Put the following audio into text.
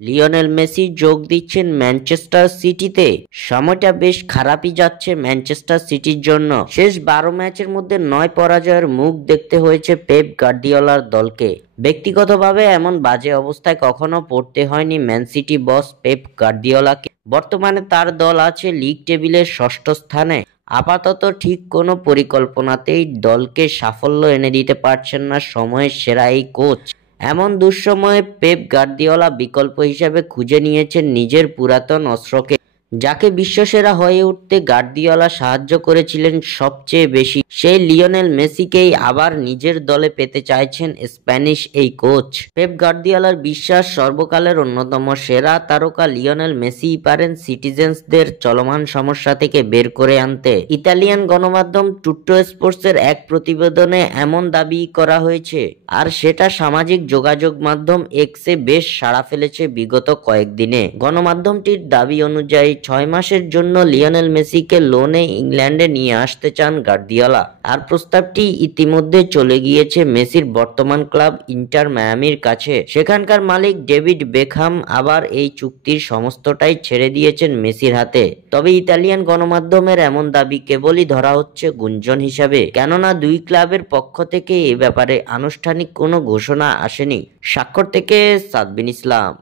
Lionel Messi যোগ দিচ্ছেন Manchester সিটিতে। সময়টা বেশ খারাপই যাচ্ছে ম্যানচেস্টার সিটির জন্য। শেষ 12 ম্যাচের মধ্যে 9 পরাজয়ের মুখ দেখতে হয়েছে পেপ গার্দিওলার দলকে। ব্যক্তিগতভাবে এমন বাজে অবস্থায় কখনো পড়তে হয়নি ম্যান সিটি বস পেপ গার্দিওলাকে। বর্তমানে তার দল আছে লিগ টেবিলের 6ষ্ঠ স্থানে। আপাতত ঠিক কোনো পরিকল্পনাতেই দলকে সাফল্য এনে দিতে পারছেন না সময়ের সেরা এই কোচ। এমন দুঃসময়ে পেপ গার্দিওলা বিকল্প হিসেবে খুঁজে নিয়েছেন নিজের পুরাতন অস্ত্রকে, যাকে বিশ্বসেরা হয়ে উঠতে গার্দিওলা সাহায্য করেছিলেন সবচেয়ে বেশি। সেই লিওনেল মেসিকেই আবার নিজের দলে পেতে চাইছেন স্প্যানিশ এই কোচ। পেপ গার্দিওলার বিশ্বাস, সর্বকালের অন্যতম সেরা তারকা লিওনেল মেসিই পারেন সিটিজেন্সদের চলমান সমস্যা থেকে বের করে আনতে। ইতালিয়ান গণমাধ্যম টুটো স্পোর্টসের এক প্রতিবেদনে এমন দাবি করা হয়েছে, আর সেটা সামাজিক যোগাযোগ মাধ্যম এক্সে বেশ সাড়া ফেলেছে বিগত কয়েকদিনে। গণমাধ্যমটির দাবি অনুযায়ী 6 মাসের জন্য লিওনেল মেসিকে লোনে ইংল্যান্ডে নিয়ে আসতে চান গার্দিওলা। আর প্রস্তাবটি ইতিমধ্যে চলে গিয়েছে মেসির বর্তমান ক্লাব ইন্টার মায়ামির কাছে। সেখানকার মালিক ডেভিড বেকহাম আবার এই চুক্তির সমস্তটাই ছেড়ে দিয়েছেন মেসির হাতে। তবে ইতালিয়ান গণমাধ্যমের এমন দাবি কেবলই ধরা হচ্ছে গুঞ্জন হিসাবে, কেননা দুই ক্লাবের পক্ষ থেকে এ ব্যাপারে আনুষ্ঠানিক কোনো ঘোষণা আসেনি। স্বাক্ষর থেকে সাদবিন ইসলাম।